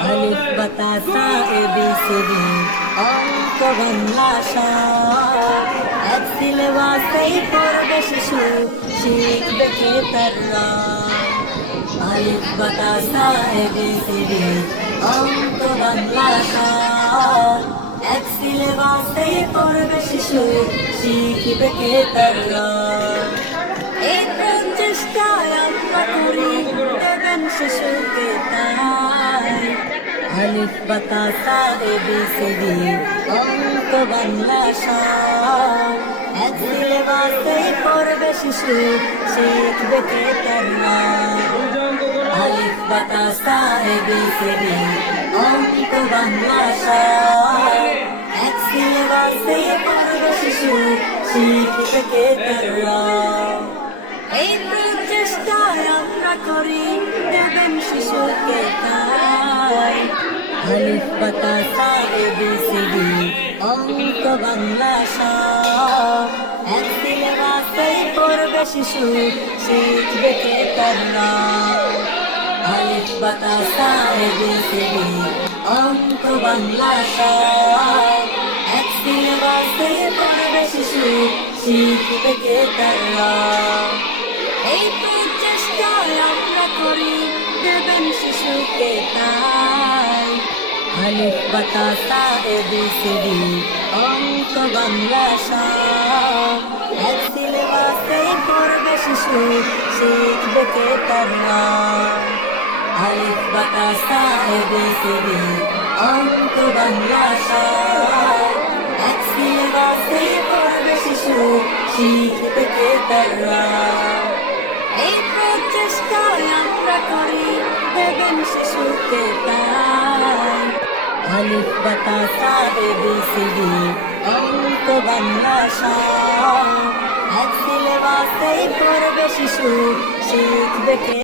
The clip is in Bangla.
আলিফ বাতাসা এবিসিডি অঙ্ক বাংলা সার এক সিলেবাসেই পড়বে শিশু শিখবে কে তারা আলিফ বাতাসা এবিসিডি অঙ্ক বাংলা সার এক সিলেবাসেই পড়বে শিশু শিখবে কে তারা এই প্রচেষ্টায় আমরা করি দেবেন শিশুকে তাই আলিফ বাতাসা এবিসিডি অঙ্ক বাংলা সার এক সিলেবাসেই পড়বে শিশু শিখবে কে তারা আলিফ বাতাসা এবিসিডি অঙ্ক বাংলা সার এক সিলেবাসেই পড়বে শিশু শিখবে কে তারা এই প্রচেষ্টায় আমরা করি দেবেন শিশুকে তাই আলিফ বাতাসা এবিসিডি অঙ্ক বাংলা সার এক সিলেবাসেই পড়বে শিশু শিখবে কে তারা আলিফ বাতাসা এবিসিডি অঙ্ক বাংলা সার এক সিলেবাসেই পড়বে শিশু শিখবে কে তারা এই প্রচেষ্টায় আমরা করি দেবেন শিশুকে তাই আলিফ বাতাসা এবিসিডি অঙ্ক বাংলা সার এক সিলেবাসেই পড়বে শিশু শিখবে কে তারা আলিফ বাতাসা এবিসিডি অঙ্ক বাংলা সার এক সিলেবাসেই পড়বে শিশু শিখবে কে তারা এই প্রচেষ্টায় আমরা করি দেবেন শিশুকে তাই আলিফ বাতাসা এবিসিডি অঙ্ক বাংলা সার এক সিলেবাসেই পড়বে শিশু শিখবে কে